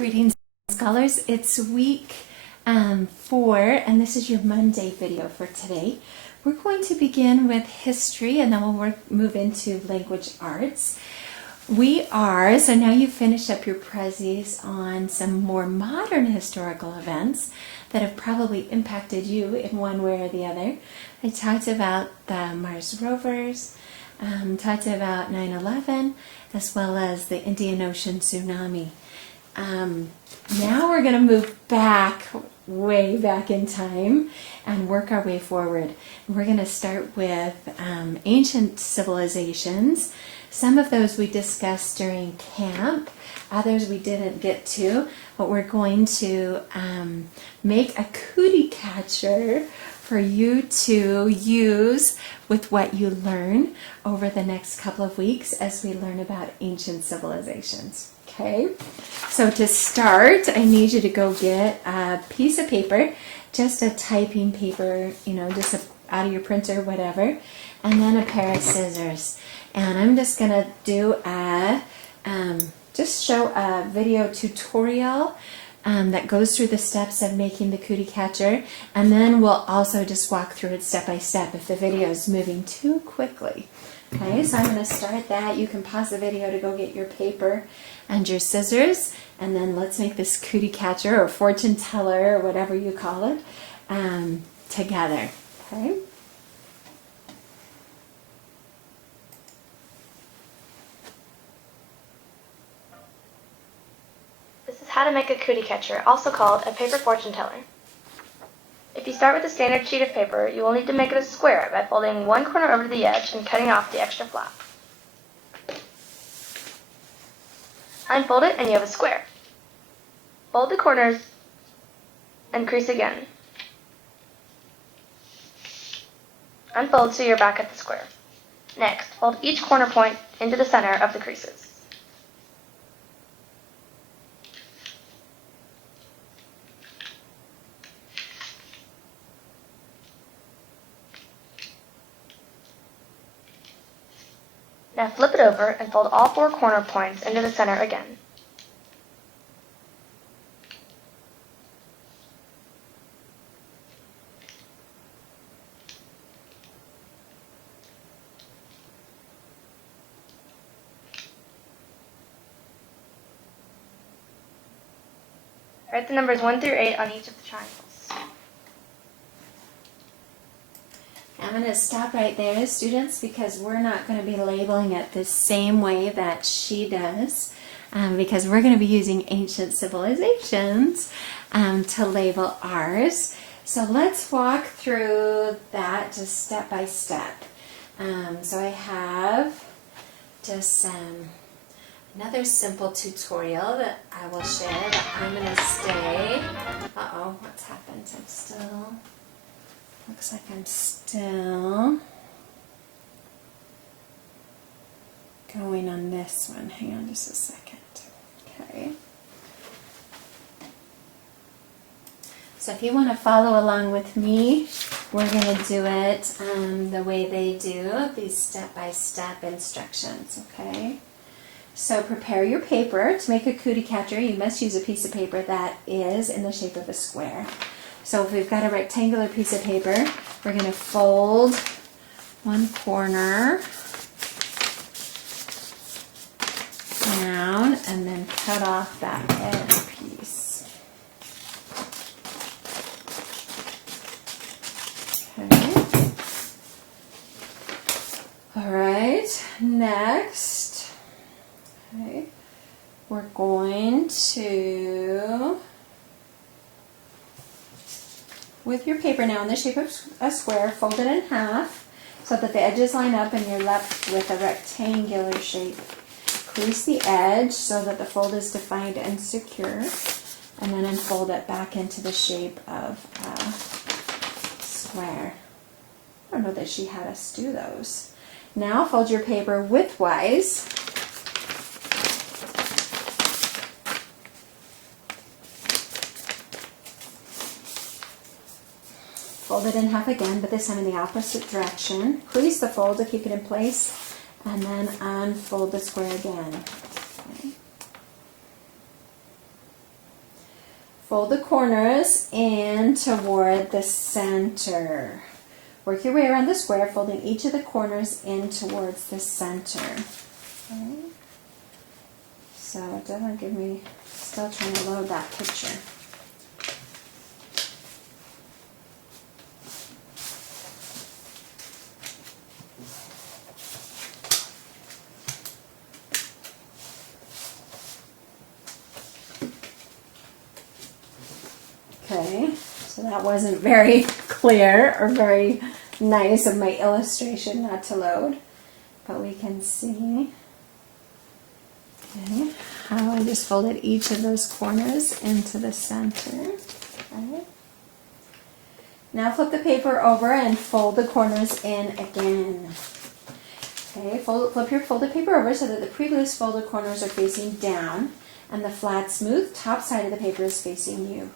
Greetings, scholars. It's week 4, and this is your Monday video for today. We're going to begin with history, and then we'll move into language arts. So now you've finished up your prezzies on some more modern historical events that have probably impacted you in one way or the other. I talked about the Mars rovers, talked about 9/11, as well as the Indian Ocean tsunami. Now we're going to move way back in time and work our way forward. We're going to start with ancient civilizations. Some of those we discussed during camp, others we didn't get to, but we're going to make a cootie catcher for you to use with what you learn over the next couple of weeks as we learn about ancient civilizations. Okay, so to start, I need you to go get a piece of paper, just a typing paper, just out of your printer, whatever, and then a pair of scissors. And I'm just going to do just show a video tutorial that goes through the steps of making the cootie catcher, and then we'll also just walk through it step by step if the video is moving too quickly. Okay, so I'm going to start that. You can pause the video to go get your paper and your scissors, and then let's make this cootie catcher or fortune teller or whatever you call it together. Okay. This is how to make a cootie catcher, also called a paper fortune teller. If you start with a standard sheet of paper, you will need to make it a square by folding one corner over to the edge and cutting off the extra flap. Unfold it and you have a square. Fold the corners and crease again. Unfold so you're back at the square. Next, fold each corner point into the center of the creases. Now flip it over and fold all 4 corner points into the center again. Write the numbers 1 through 8 on each of the triangles. I'm going to stop right there, students, because we're not going to be labeling it the same way that she does, because we're going to be using ancient civilizations to label ours. So let's walk through that just step by step. So I have just another simple tutorial that I will share, but I'm going to stay. Uh-oh, what's happened? Looks like I'm still going on this one. Hang on just a second. Okay. So if you want to follow along with me, we're going to do it the way they do, these step-by-step instructions, okay? So prepare your paper. To make a cootie catcher, you must use a piece of paper that is in the shape of a square. So if we've got a rectangular piece of paper, we're going to fold one corner down and then cut off that edge piece. Okay. All right, next, okay, we're going to, with your paper now in the shape of a square, fold it in half so that the edges line up and you're left with a rectangular shape. Crease the edge so that the fold is defined and secure, and then unfold it back into the shape of a square. I don't know that she had us do those. Now fold your paper widthwise. Fold it in half again, but this time in the opposite direction. Crease the fold to keep it in place, and then unfold the square again. Okay. Fold the corners in toward the center. Work your way around the square, folding each of the corners in towards the center. Okay. So it doesn't give me, still trying to load that picture. Okay, so that wasn't very clear or very nice of my illustration not to load, but we can see, okay, how I just folded each of those corners into the center. Okay. Now flip the paper over and fold the corners in again. Okay, flip your folded paper over so that the pre-loose folded corners are facing down and the flat, smooth top side of the paper is facing you.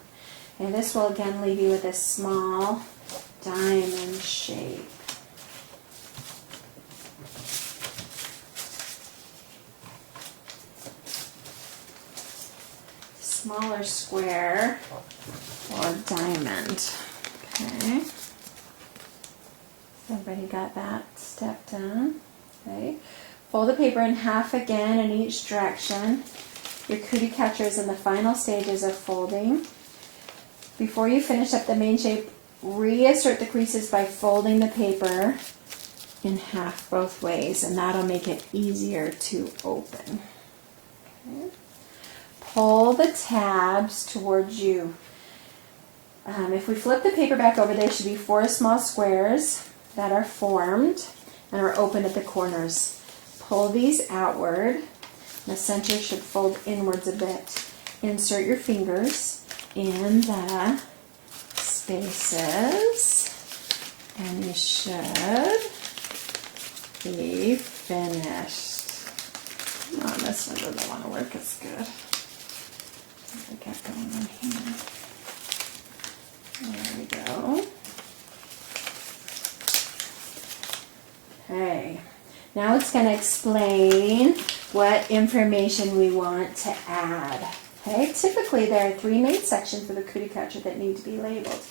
And this will again leave you with a small diamond shape. Smaller square or diamond. Okay. Everybody got that step done? Okay. Fold the paper in half again in each direction. Your cootie catcher is in the final stages of folding. Before you finish up the main shape, reassert the creases by folding the paper in half both ways, and that'll make it easier to open. Okay. Pull the tabs towards you. If we flip the paper back over, there should be 4 small squares that are formed and are open at the corners. Pull these outward. The center should fold inwards a bit. Insert your fingers in the spaces, and you should be finished. Oh, this one doesn't want to work as good. What do we got going on here? There we go. Okay, now it's going to explain what information we want to add. Okay, typically there are 3 main sections of the cootie catcher that need to be labeled.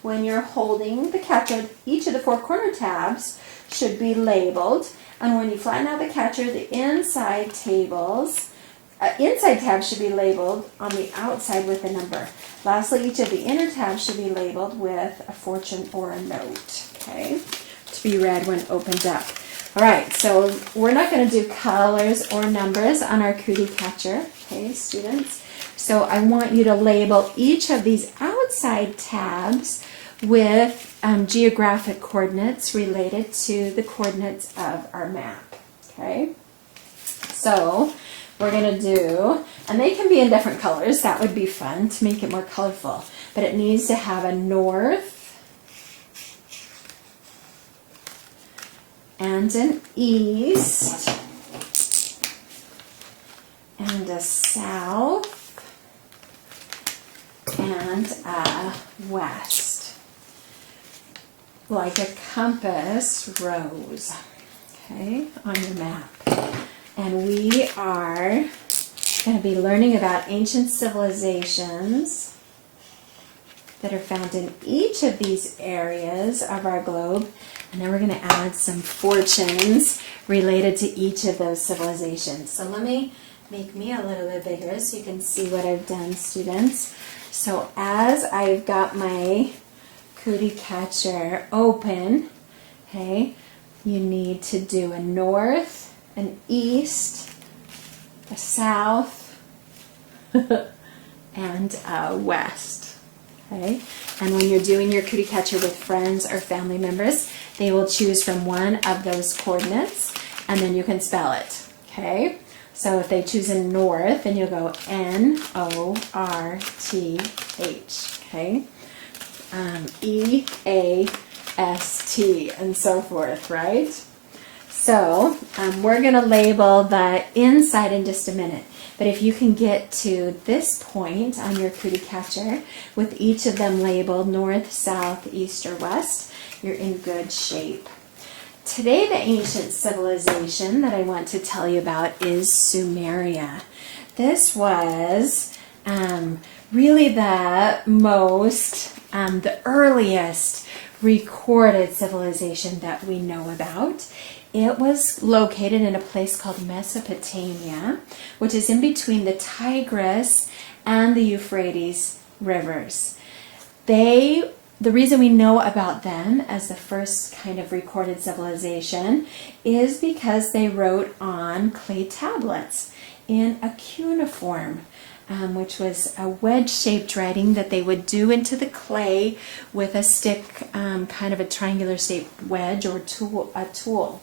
When you're holding the catcher, each of the 4 corner tabs should be labeled, and when you flatten out the catcher, the inside tabs should be labeled on the outside with a number. Lastly, each of the inner tabs should be labeled with a fortune or a note, okay, to be read when opened up. All right, so we're not going to do colors or numbers on our cootie catcher, okay, students? So I want you to label each of these outside tabs with geographic coordinates related to the coordinates of our map, okay? So we're going to do, and they can be in different colors, that would be fun to make it more colorful, but it needs to have a north and an east and a south and a west, like a compass rose, okay, on your map. And we are going to be learning about ancient civilizations that are found in each of these areas of our globe, and then we're going to add some fortunes related to each of those civilizations. So let me make me a little bit bigger so you can see what I've done, students. So as I've got my cootie catcher open, okay, you need to do a north, an east, a south, and a west. Okay? And when you're doing your cootie catcher with friends or family members, they will choose from one of those coordinates, and then you can spell it. Okay? So if they choose a north, then you'll go N-O-R-T-H. Okay? E-A-S-T, and so forth, right? So we're going to label the inside in just a minute. But if you can get to this point on your cootie catcher with each of them labeled north, south, east, or west, you're in good shape. Today, the ancient civilization that I want to tell you about is Sumeria. This was really the earliest recorded civilization that we know about. It was located in a place called Mesopotamia, which is in between the Tigris and the Euphrates rivers. The reason we know about them as the first kind of recorded civilization is because they wrote on clay tablets in a cuneiform, which was a wedge-shaped writing that they would do into the clay with a stick, kind of a triangular-shaped wedge or tool.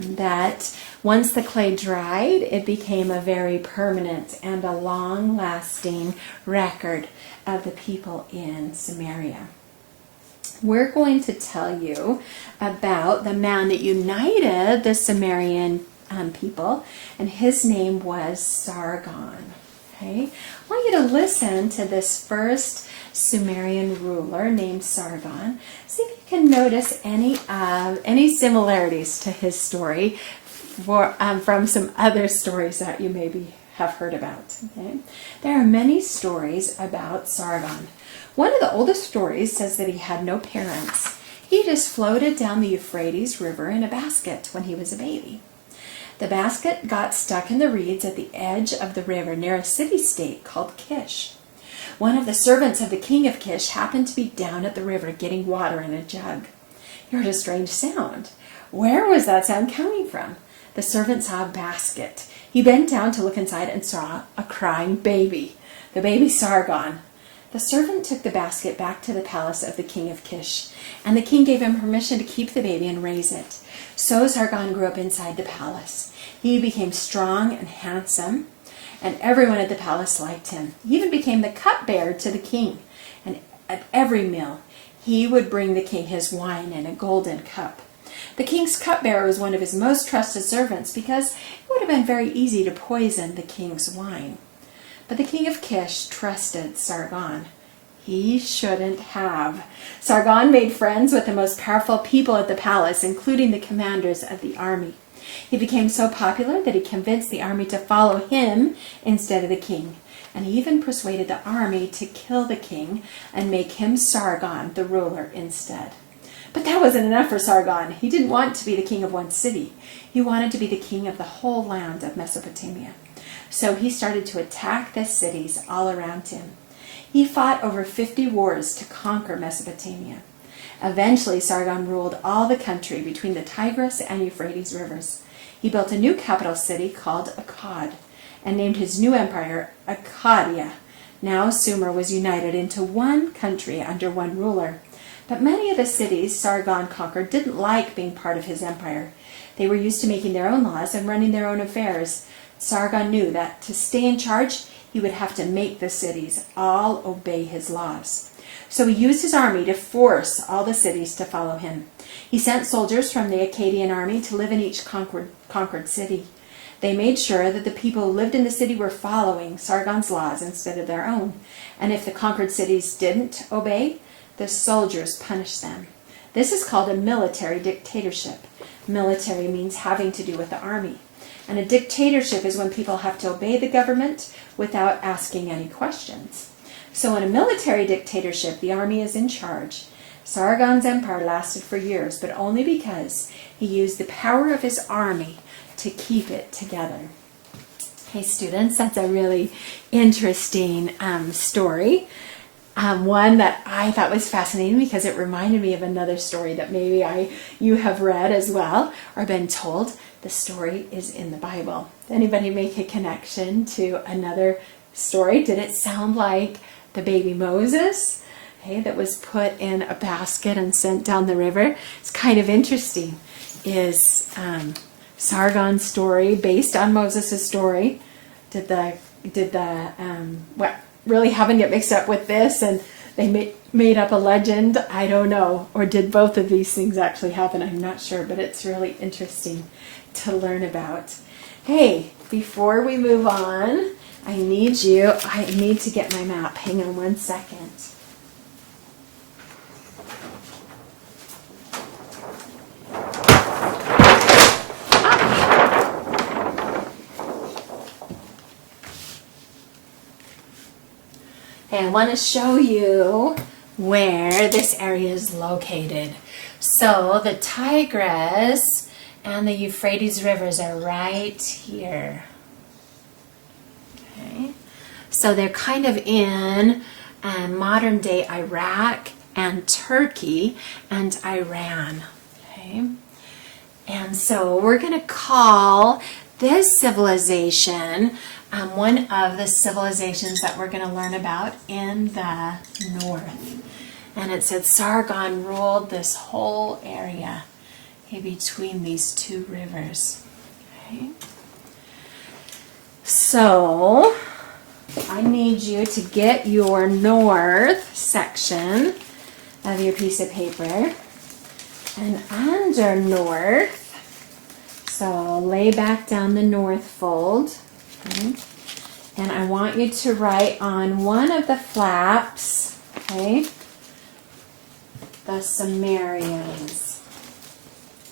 That once the clay dried, it became a very permanent and a long-lasting record of the people in Samaria. We're going to tell you about the man that united the Sumerian people, and his name was Sargon. Okay? I want you to listen to this first Sumerian ruler named Sargon. See if you can notice any similarities to his story from some other stories that you maybe have heard about. Okay? There are many stories about Sargon. One of the oldest stories says that he had no parents. He just floated down the Euphrates River in a basket when he was a baby. The basket got stuck in the reeds at the edge of the river near a city-state called Kish. One of the servants of the king of Kish happened to be down at the river getting water in a jug. He heard a strange sound. Where was that sound coming from? The servant saw a basket. He bent down to look inside and saw a crying baby, the baby Sargon. The servant took the basket back to the palace of the king of Kish, and the king gave him permission to keep the baby and raise it. So Sargon grew up inside the palace. He became strong and handsome, and everyone at the palace liked him. He even became the cupbearer to the king, and at every meal he would bring the king his wine in a golden cup. The king's cupbearer was one of his most trusted servants because it would have been very easy to poison the king's wine. But the king of Kish trusted Sargon. He shouldn't have. Sargon made friends with the most powerful people at the palace, including the commanders of the army. He became so popular that he convinced the army to follow him instead of the king. And he even persuaded the army to kill the king and make him Sargon, the ruler, instead. But that wasn't enough for Sargon. He didn't want to be the king of one city. He wanted to be the king of the whole land of Mesopotamia. So he started to attack the cities all around him. He fought over 50 wars to conquer Mesopotamia. Eventually, Sargon ruled all the country between the Tigris and Euphrates rivers. He built a new capital city called Akkad and named his new empire Akkadia. Now Sumer was united into one country under one ruler. But many of the cities Sargon conquered didn't like being part of his empire. They were used to making their own laws and running their own affairs. Sargon knew that to stay in charge, he would have to make the cities all obey his laws. So he used his army to force all the cities to follow him. He sent soldiers from the Akkadian army to live in each conquered city. They made sure that the people who lived in the city were following Sargon's laws instead of their own. And if the conquered cities didn't obey, the soldiers punished them. This is called a military dictatorship. Military means having to do with the army. And a dictatorship is when people have to obey the government without asking any questions. So in a military dictatorship, the army is in charge. Sargon's empire lasted for years, but only because he used the power of his army to keep it together. Hey students, that's a really interesting story. One that I thought was fascinating because it reminded me of another story that maybe you have read as well or been told. The story is in the Bible. Did anybody make a connection to another story? Did it sound like the baby Moses, that was put in a basket and sent down the river? It's kind of interesting. Is Sargon's story based on Moses' story? Did the really heaven get mixed up with this and they made up a legend? I don't know. Or did both of these things actually happen? I'm not sure, but it's really interesting to learn about. Hey, before we move on, I need to get my map. Hang on one second. Hey, I want to show you where this area is located. So the Tigris and the Euphrates rivers are right here. Okay, so they're kind of in modern day Iraq and Turkey and Iran. Okay, and so we're going to call this civilization one of the civilizations that we're going to learn about in the north. And it said Sargon ruled this whole area between these two rivers. Okay. So I need you to get your north section of your piece of paper, and under north, so lay back down the north fold. Okay. And I want you to write on one of the flaps, okay, the Sumerians.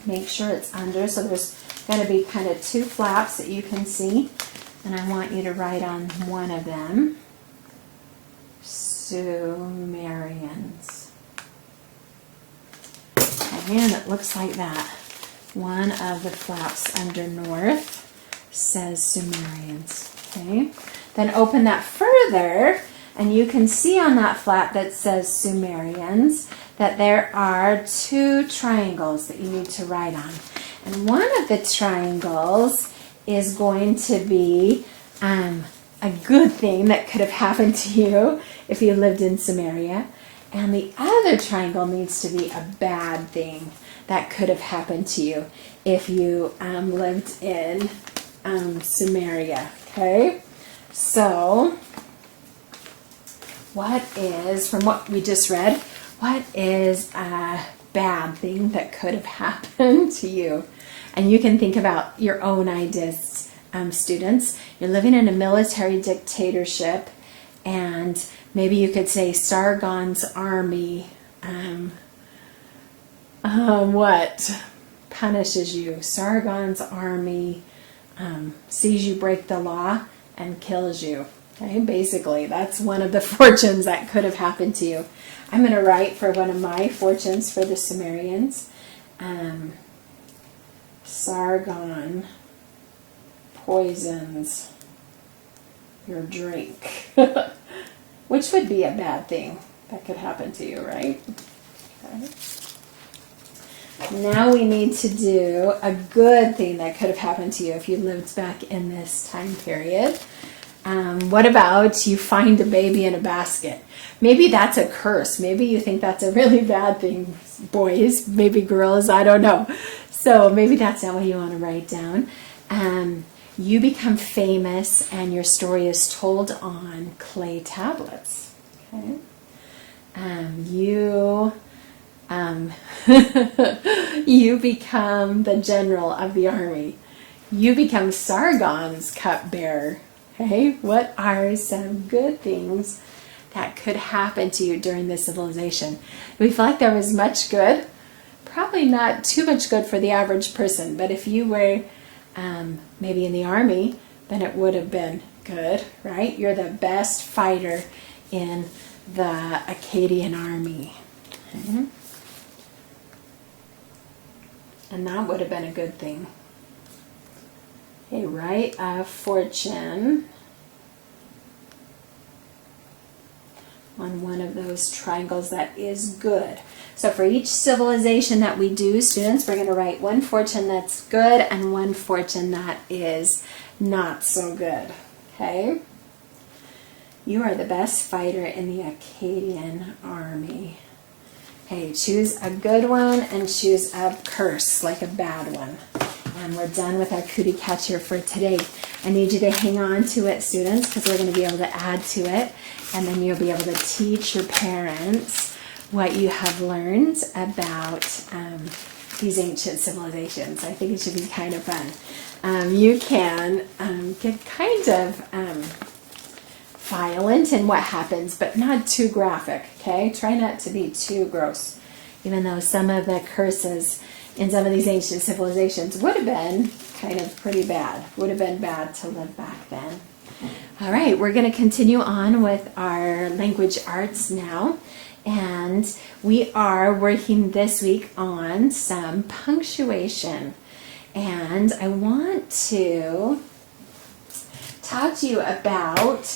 Make sure it's under, so there's going to be kind of two flaps that you can see, and I want you to write on one of them, Sumerians. Okay, and it looks like that. One of the flaps under north says Sumerians. Okay, then open that further, and you can see on that flap that says Sumerians that there are two triangles that you need to write on. And one of the triangles is going to be a good thing that could have happened to you if you lived in Samaria. And the other triangle needs to be a bad thing that could have happened to you if you lived in Samaria. Okay? So, what is, from what we just read, what is a bad thing that could have happened to you? And you can think about your own ideas, students. You're living in a military dictatorship, and maybe you could say Sargon's army, what punishes you? Sargon's army sees you break the law and kills you. Okay, basically, that's one of the fortunes that could have happened to you. I'm going to write for one of my fortunes for the Sumerians. Sargon poisons your drink. Which would be a bad thing that could happen to you, right? Okay. Now we need to do a good thing that could have happened to you if you lived back in this time period. What about you find a baby in a basket? Maybe that's a curse. Maybe you think that's a really bad thing, boys, maybe girls, I don't know. So maybe that's not what you want to write down. You become famous and your story is told on clay tablets. Okay. You become the general of the army. You become Sargon's cupbearer. Okay, what are some good things that could happen to you during this civilization? Do we feel like there was much good? Probably not too much good for the average person, but if you were maybe in the army, then it would have been good, right? You're the best fighter in the Akkadian army. Okay. And that would have been a good thing. Okay, write a fortune on one of those triangles that is good. So for each civilization that we do, students, we're going to write one fortune that's good and one fortune that is not so good. Okay? You are the best fighter in the Akkadian army. Okay, choose a good one and choose a curse, like a bad one. And we're done with our cootie catcher for today. I need you to hang on to it, students, because we're going to be able to add to it. And then you'll be able to teach your parents what you have learned about these ancient civilizations. I think it should be kind of fun. You can get kind of violent in what happens, but not too graphic, okay? Try not to be too gross, even though some of the curses in some of these ancient civilizations would have been kind of pretty bad. Would have been bad to live back then. All right, we're going to continue on with our language arts now, and we are working this week on some punctuation. And I want to talk to you about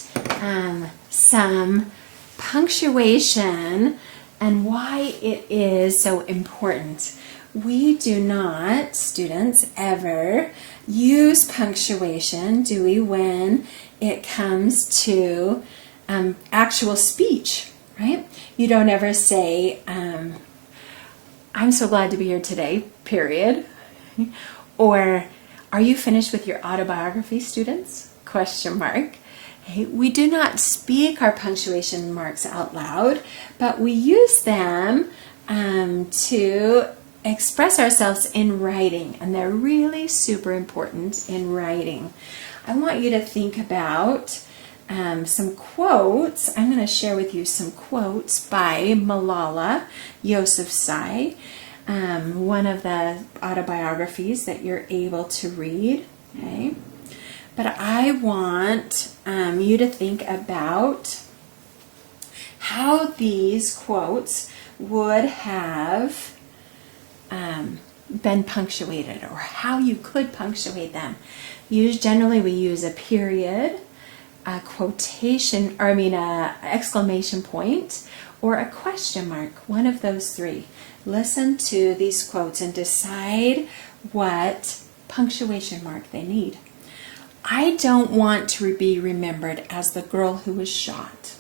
some punctuation and why it is so important. We do not, students, ever use punctuation, do we, when it comes to actual speech, right? You don't ever say, I'm so glad to be here today, period. Or, are you finished with your autobiography, students? Question mark. Okay, we do not speak our punctuation marks out loud, but we use them to express ourselves in writing, and they're really super important in writing. I want you to think about some quotes. I'm going to share with you some quotes by Malala Yousafzai, one of the autobiographies that you're able to read. Okay, but I want you to think about how these quotes would have been punctuated, or how you could punctuate them. Generally we use a period, a quotation, or a exclamation point, or a question mark, one of those three. Listen to these quotes and decide what punctuation mark they need. I don't want to be remembered as the girl who was shot.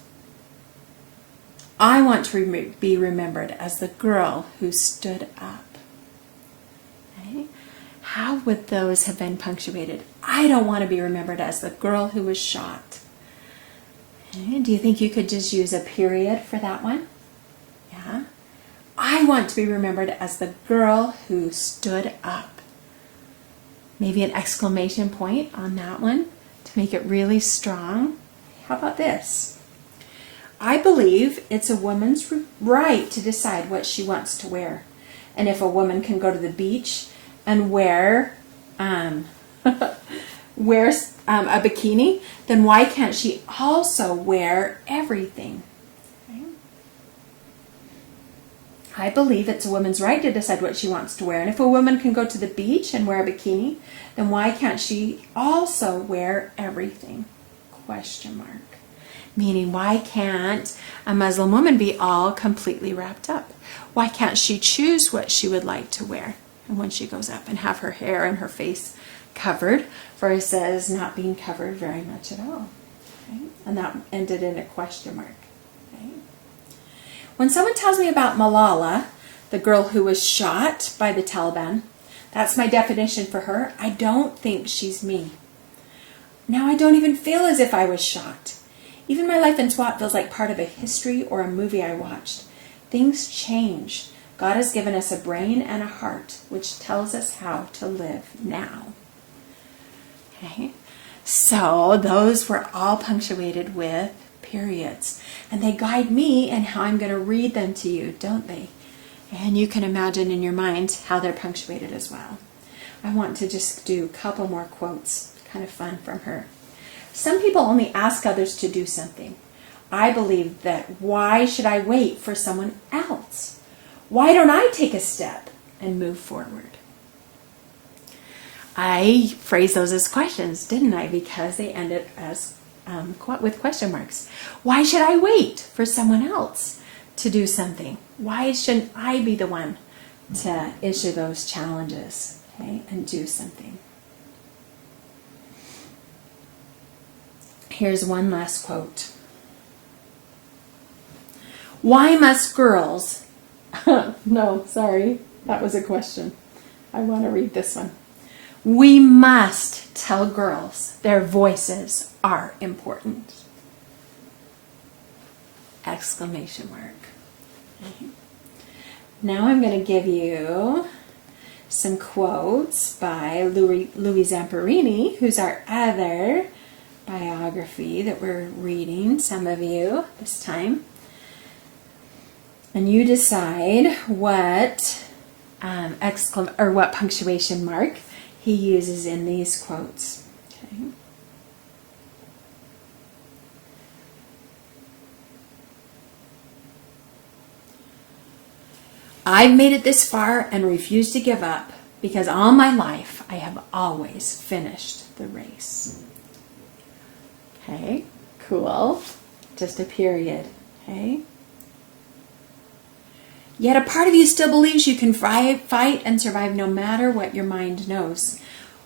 I want to be remembered as the girl who stood up. Okay? How would those have been punctuated? I don't want to be remembered as the girl who was shot. Okay? Do you think you could just use a period for that one? Yeah. I want to be remembered as the girl who stood up. Maybe an exclamation point on that one to make it really strong. How about this? I believe it's a woman's right to decide what she wants to wear. And if a woman can go to the beach and wear a bikini, then why can't she also wear everything? Okay. I believe it's a woman's right to decide what she wants to wear. And if a woman can go to the beach and wear a bikini, then why can't she also wear everything? Question mark. Meaning, why can't a Muslim woman be all completely wrapped up? Why can't she choose what she would like to wear? And when she goes up and have her hair and her face covered versus not being covered very much at all. Okay? And that ended in a question mark. Okay? When someone tells me about Malala, the girl who was shot by the Taliban, that's my definition for her. I don't think she's me. Now I don't even feel as if I was shot. Even my life in SWAT feels like part of a history or a movie I watched. Things change. God has given us a brain and a heart, which tells us how to live now. Okay? So those were all punctuated with periods. And they guide me in how I'm going to read them to you, don't they? And you can imagine in your mind how they're punctuated as well. I want to just do a couple more quotes, kind of fun from her. Some people only ask others to do something. I believe that why should I wait for someone else? Why don't I take a step and move forward? I phrased those as questions, didn't I? Because they ended as with question marks. Why should I wait for someone else to do something? Why shouldn't I be the one to issue those challenges, okay, and do something? Here's one last quote. Why must girls... No, sorry, that was a question. I want to read this one. We must tell girls their voices are important. Exclamation mark. Okay. Now I'm going to give you some quotes by Louis Zamperini, who's our other biography that we're reading, some of you this time. And you decide what what punctuation mark he uses in these quotes. Okay. I've made it this far and refuse to give up because all my life I have always finished the race. Okay, cool. Just a period. Okay. Yet a part of you still believes you can fight and survive no matter what your mind knows.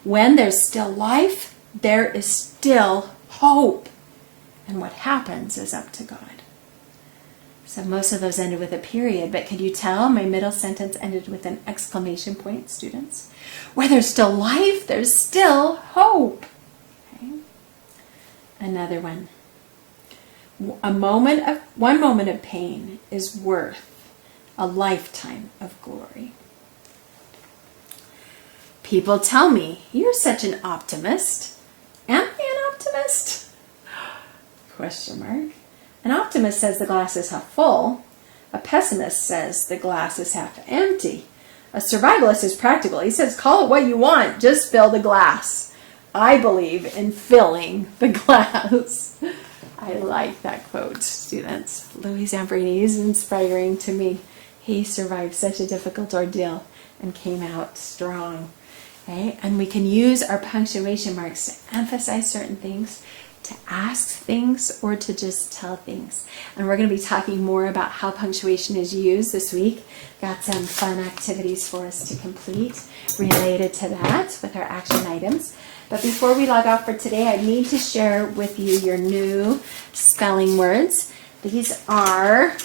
When there's still life, there is still hope. And what happens is up to God. So most of those ended with a period, but can you tell my middle sentence ended with an exclamation point, students? Where there's still life, there's still hope. Okay. Another one. One moment of pain is worth a lifetime of glory. People tell me, you're such an optimist. Am I an optimist? Question mark. An optimist says the glass is half full. A pessimist says the glass is half empty. A survivalist is practical. He says, call it what you want, just fill the glass. I believe in filling the glass. I like that quote, students. Louis Zamperini is inspiring to me. He survived such a difficult ordeal and came out strong. Okay? And we can use our punctuation marks to emphasize certain things, to ask things, or to just tell things. And we're going to be talking more about how punctuation is used this week. Got some fun activities for us to complete related to that with our action items. But before we log off for today, I need to share with you your new spelling words. These are,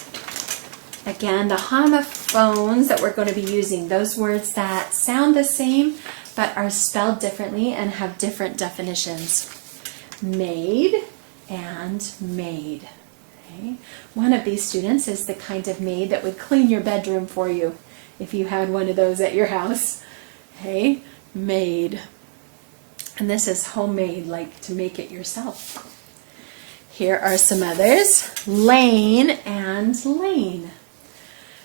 again, the homophones that we're going to be using. Those words that sound the same but are spelled differently and have different definitions. Maid and maid. Okay? One of these students is the kind of maid that would clean your bedroom for you if you had one of those at your house. Okay? Maid. And this is homemade, like to make it yourself. Here are some others. Lane and lane.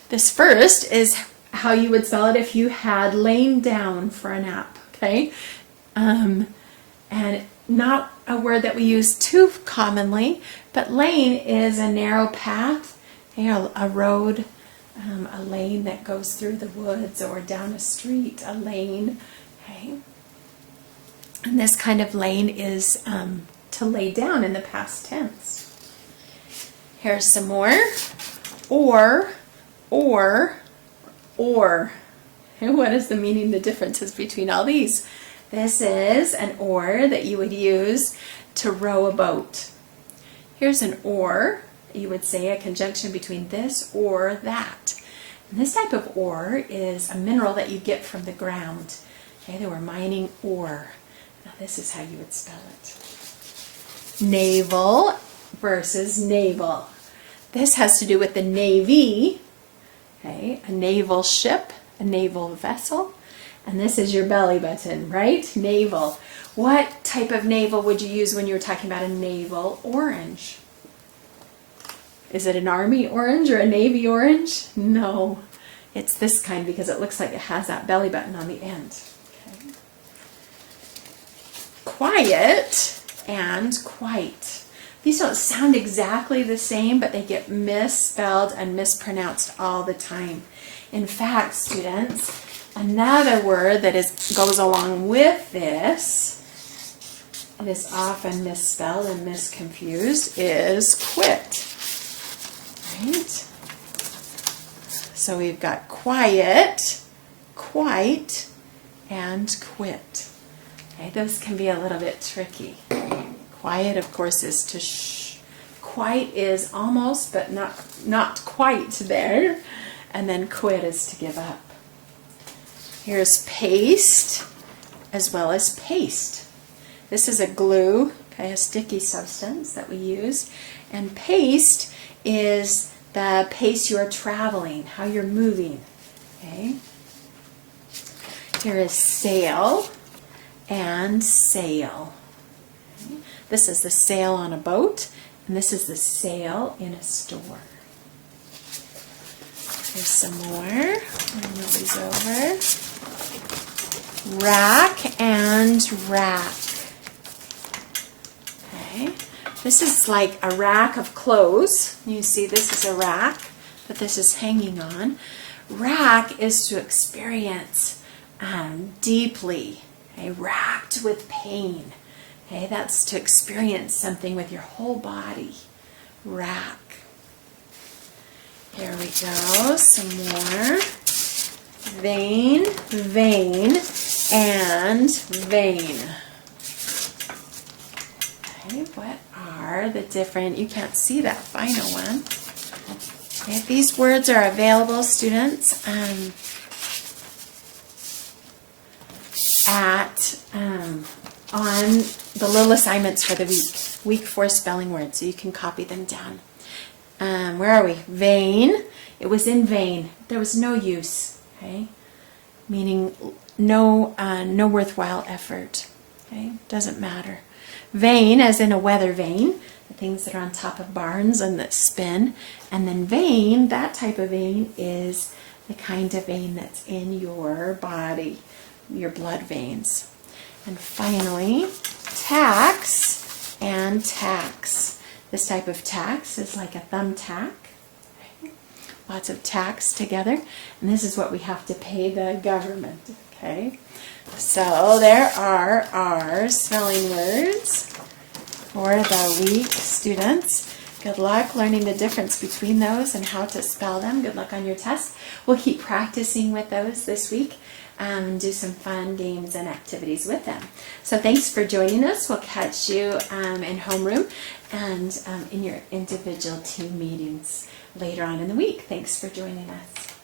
This first is how you would spell it if you had lain down for a nap. Okay? And not a word that we use too commonly, but lane is a narrow path, a road, a lane that goes through the woods or down a street, a lane. Okay? And this kind of lane is to lay down in the past tense. Here's some more. Or. And what is the meaning, the differences between all these? This is an oar that you would use to row a boat. Here's an or. You would say a conjunction between this or that. And this type of ore is a mineral that you get from the ground. Okay, they were mining ore. Now this is how you would spell it. Naval versus naval. This has to do with the Navy. Okay, a naval ship, a naval vessel. And this is your belly button, right? Naval. What type of navel would you use when you were talking about a naval orange? Is it an army orange or a navy orange? No. It's this kind because it looks like it has that belly button on the end. Okay. Quiet and quite. These don't sound exactly the same, but they get misspelled and mispronounced all the time. In fact, students, another word that goes along with this, and is often misspelled and misconfused, is quit. Right? So we've got quiet, quite, and quit. Okay, those can be a little bit tricky. Quiet, of course, is to shh. Quite is almost, but not quite there. And then quit is to give up. Here's paste as well as paste. This is a glue, okay, a sticky substance that we use. And paste is the pace you are traveling, how you're moving. Okay. Here is sail and sail. Okay. This is the sail on a boat, and this is the sail in a store. Here's some more. Move these over. Rack and rack. Okay. This is like a rack of clothes. You see this is a rack that this is hanging on. Rack is to experience deeply, okay? Racked with pain. Okay, that's to experience something with your whole body. Rack. Here we go, some more. Vein, vein, and vein. Okay, what are the different, you can't see that final one. Okay, these words are available, students, on the little assignments for the week 4 spelling words, so you can copy them down. Where are we? Vain. It was in vain. There was no use. Okay, meaning no worthwhile effort. Okay, doesn't matter. Vane, as in a weather vane, the things that are on top of barns and that spin. And then vein, that type of vein is the kind of vein that's in your body, your blood veins. And finally, tax and tax. This type of tax is like a thumbtack. Okay. Lots of tacks together. And this is what we have to pay the government. Okay. So there are our spelling words for the week, students. Good luck learning the difference between those and how to spell them. Good luck on your test. We'll keep practicing with those this week and do some fun games and activities with them. So thanks for joining us. We'll catch you in homeroom and in your individual team meetings later on in the week. Thanks for joining us.